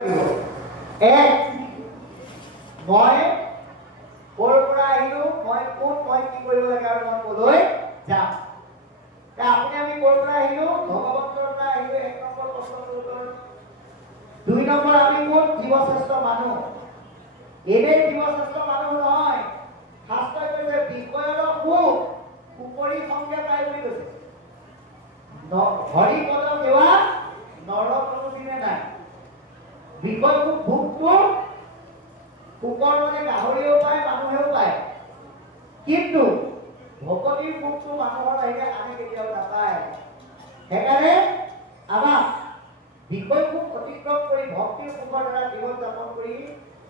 এক মই ক'ৰ পৰা আহিলো, মই ক'ত মই কি কৰিব লাগে আৰু মই ক'লৈ যাম। আপুনি আমি ক'ৰ পৰা আহিলো, ভগৱন্তৰ পৰা আহিলো। এক নম্বৰ প্ৰশ্নটোৰ উত্তৰ। দুই নম্বৰ, আমি ক'ত জীৱশ্ৰেষ্ঠ মানুহ। এনেই জীৱশ্ৰেষ্ঠ মানুহ নহয়, শাস্ত্ৰই কৈছে বিষয়ৰ সুখ কুকৰি সংগে পায় বুলি কৈছে। হৰি পদ সেৱা নৰ কোনোদিনে নাই। বিষয়টো ভোগটো কুকৰ মানে গাহৰিও পায়, মানুহেও পায়, কিন্তু ভকতিৰ ভোগটো মানুহৰ বাহিৰে আনে কেতিয়াও নাপায়। সেইকাৰণে আমাক বিষয় ভোগ অতিক্ৰম কৰি ভক্তিৰ সুখৰ দ্বাৰা জীৱন যাপন কৰি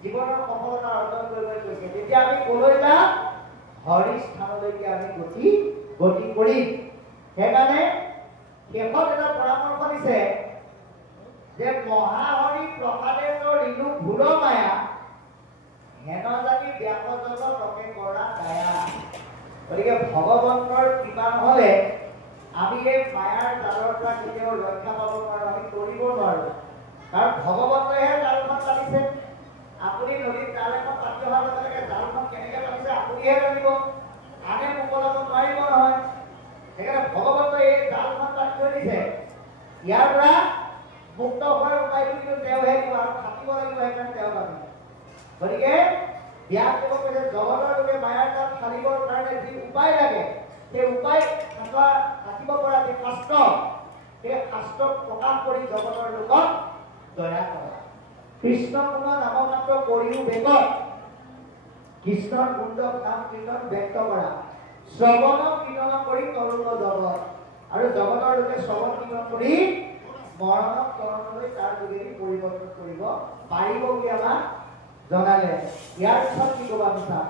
জীৱনৰ সফলতা অৰ্জন কৰিবলৈ কৈছে। তেতিয়া আমি ক'লৈ যাম? হৰি স্থানলৈকে আমি গতি কৰিম। সেইকাৰণে শেষত এটা পৰামৰ্শ দিছে যে মহাহৰি প্ৰসাদে ঋণু ভুল মায়া হেন জানি ব্যাপজত প্ৰকে কৰা দায়া। গতিকে ভগৱন্তৰ কৃপা নহ'লে আমি এই মায়াৰ জালৰ পৰা কেতিয়াও ৰক্ষা পাব নোৱাৰো, আমি কৰিব নোৱাৰো। কাৰণ ভগৱন্তইহে জালখন পাতিছে। আপুনি নদীত জাল এখন পাতি অহাৰ লগে লগে জালখন কেনেকৈ পাতিছে আপুনিহে জানিব, আনে মোকলাব নোৱাৰিব নহয়। সেইকাৰণে ভগৱন্তই এই জালখন পাতি থৈ দিছে। ইয়াৰ পৰা মুক্ত হোৱাৰ উপায়টো কিন্তু তেওঁহে দিব আৰু থাকিব লাগিব। সেইকাৰণে তেওঁ জানিব। গতিকে ব্যাসদেৱে কৈছে জগতৰ লোকে মায়াৰ জাল ফালিবৰ কাৰণে যি উপায় লাগে, সেই উপায় থাকিব পৰা যি শাস্ত্ৰ, সেই শাস্ত্ৰক প্ৰকাশ কৰি জগতৰ লোকক দয়া কৰা। কৃষ্ণ গুণ নামমাত্ৰ কৰিও বেগত কৃষ্ণৰ গুণ্ডক নাম কীৰ্তন ব্যক্ত কৰা। শ্ৰৱণ কীৰ্তন কৰি তৰুণ জগত, আৰু জগতৰ লোকে শ্ৰৱণ কীৰ্তন কৰি মৰণক তৰণলৈ তাৰ যোগেদি পৰিৱৰ্তন কৰিব পাৰিব বুলি আমাক জনালে। ইয়াৰ পিছত কি ক'বা বিচাৰ?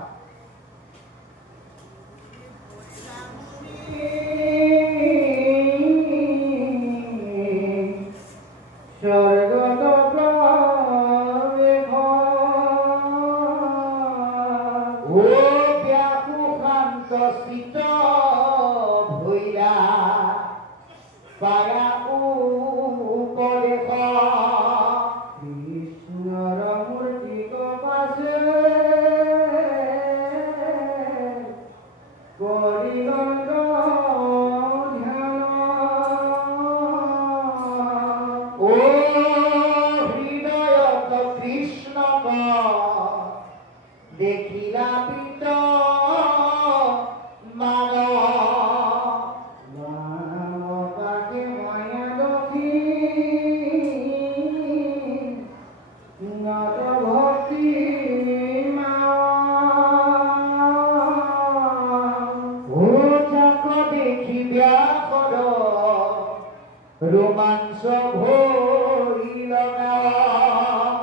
रोमांस भोरी लगाओ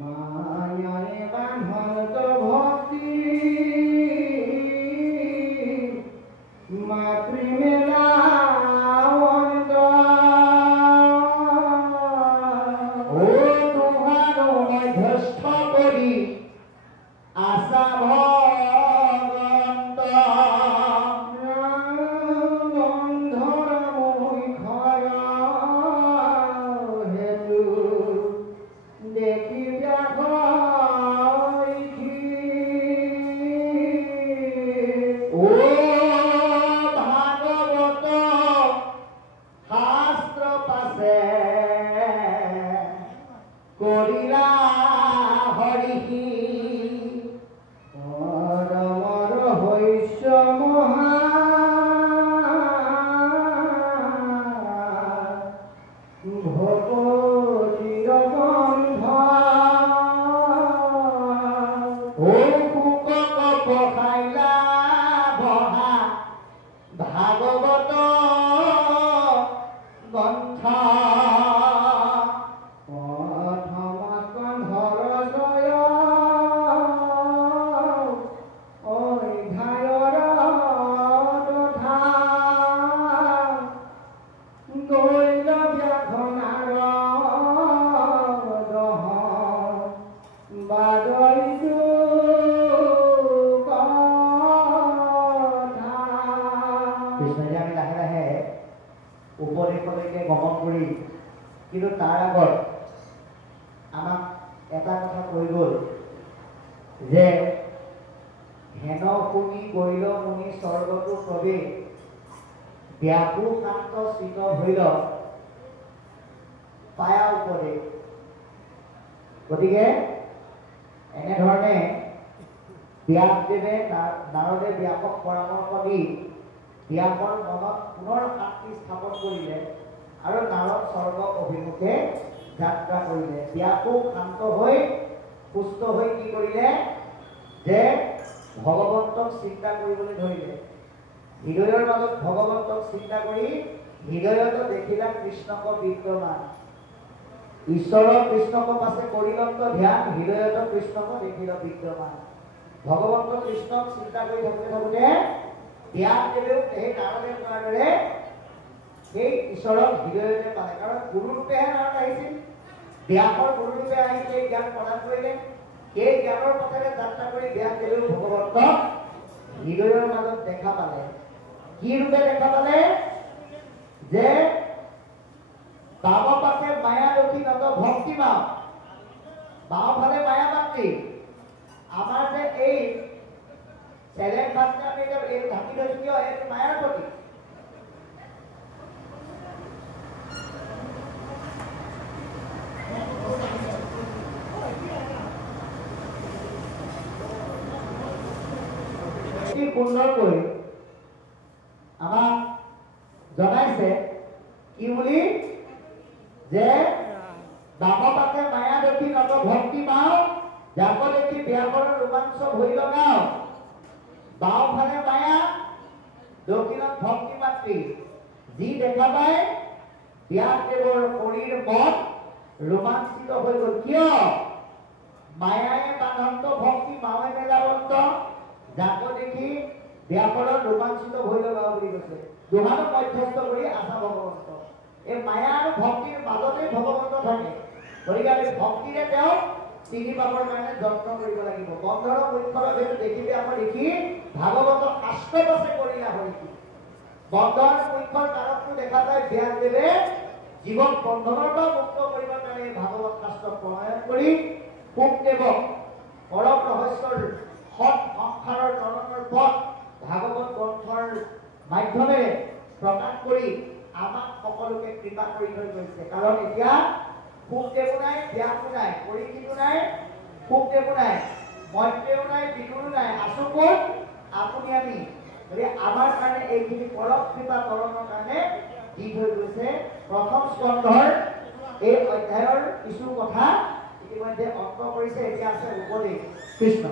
मायाए बांधत भक्ति मातृ मेला ओ तुम्हारो मध्यस्थ करी आशा কৈ গ'ল যে হেন শুনি গৈল মুনি স্বৰ্গতো প্ৰৱেশ ব্যাপু শান্ত চিত হৈল পায়া উপদেশ। গতিকে এনেধৰণে ব্যাসদেৱে নাৰদে ব্যাসক পৰামৰ্শ দি ব্যাসৰ মনত পুনৰ শান্তি স্থাপন কৰিলে আৰু নাৰদ স্বৰ্গ অভিমুখে যাত্ৰা কৰিলে। ব্যাসো শান্ত হৈ সুস্থ হৈ কি কৰিলে যে ভগৱন্তক চিন্তা কৰিবলৈ ধৰিলে। হৃদয়ৰ মাজত ভগৱন্তক চিন্তা কৰি হৃদয়ত দেখিলা কৃষ্ণক বিদ্যমান। ঈশ্বৰ কৃষ্ণক পাছে কৰিলত ধ্যান হৃদয়ত কৃষ্ণক দেখিল বিদ্যমান। ভগৱন্ত কৃষ্ণক চিন্তা কৰি থাকোঁতে ব্যাসদেৱেও সেই নাৰদে কোৱাৰ দৰে সেই ঈশ্বৰক হৃদয়তে পালে। কাৰণ গুৰুৰূপেহে নাৰদ আহিছিল, ব্যাসৰ গুৰুৰূপে আহি সেই জ্ঞান প্ৰদান কৰিলে। সেই জ্ঞানৰ পথেৰে যাত্ৰা কৰি ব্যাসদেৱেও ভগৱন্তক হৃদয়ৰ মাজত দেখা পালে। কি ৰূপে দেখা পালে যে বাম পাশে মায়া ৰখি নত ভক্তি মাও, বাওঁফালে মায়া মাতৃ। আমাৰ যে এই চেলেন ভাতটা আমি এই ঢাকি লৈছো কিয়? এইটো মায়াৰ প্ৰতি। অতি সুন্দৰকৈ আমাক জনাইছে কি বুলি যে বাম পাশে মায়া দেখি নত ভক্তি মাও, যাক দেখি ব্যাসৰ ৰোমাঞ্চ ভৰি লগাও। বাওঁফালে মায়া, দক্ষিণত ভক্তি মাতৃ। যি দেখা পায় ব্যাসদেৱৰ শৰীৰ মন ৰোমাঞ্চিত হৈ গ'ল। কিয়? মায়ায়ে বান্ধন্ত ভক্তি মাৱে মেলাবন্ত, যাক দেখি ব্যাসৰ ৰোমাঞ্চিত হৈ লগাও বুলি কৈছে। দুহানো মধ্যস্থ কৰি আছা ভগৱন্ত। এই মায়া আৰু ভক্তিৰ মাজতে ভগৱন্ত থাকে। গতিকে আমি ভক্তিৰে তেওঁক চিনি পাবৰ কাৰণে যত্ন কৰিব লাগিব। বন্ধৰ মুখ্যৰ সেইটো দেখিলে আমাৰ দেখি ভাগৱত শাস্ত্ৰত আছে কৰিলা হৰিকি। বন্ধৰ মুখ্যৰ কাৰকটো দেখা যায় ব্যাসদেৱে জীৱন বন্ধনৰ পৰা মুক্ত কৰিবৰ কাৰণে ভাগৱত শাস্ত্ৰ প্ৰণয়ন কৰি শুকদেৱক পৰম ৰহস্যৰ সৎ সংসাৰৰ তৰণৰ পথ ভাগৱত গ্ৰন্থৰ মাধ্যমেৰে প্ৰকাশ কৰি আমাক সকলোকে কৃপা কৰি থৈ গৈছে। কাৰণ এতিয়া শুকদেৱো নাই, ব্যাসো নাই, পৰীক্ষিতো নাই, শুকদেৱো নাই, মৈত্ৰেয়ো নাই, বিদুৰো নাই, আছো ক'ত? আপুনি আমি। গতিকে আমাৰ কাৰণে এইখিনি পৰম কৃপা তৰণৰ কাৰণে দি থৈ গৈছে। প্ৰথম স্কন্ধৰ এই অধ্যায়ৰ কিছু কথা ইতিমধ্যে অন্ত কৰিছে। এতিয়া আছে উপদেশ। কৃষ্ণ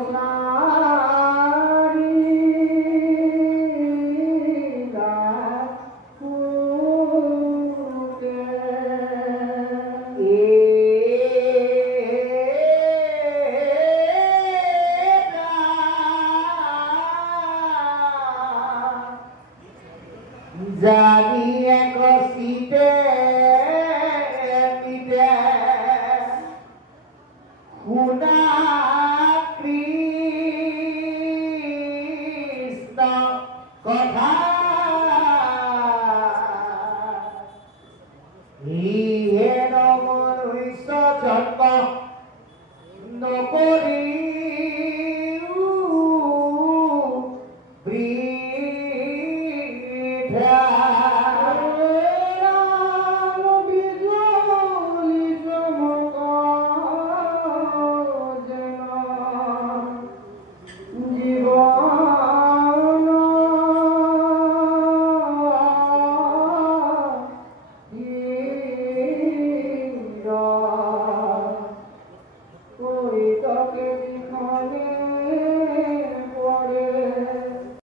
Krishna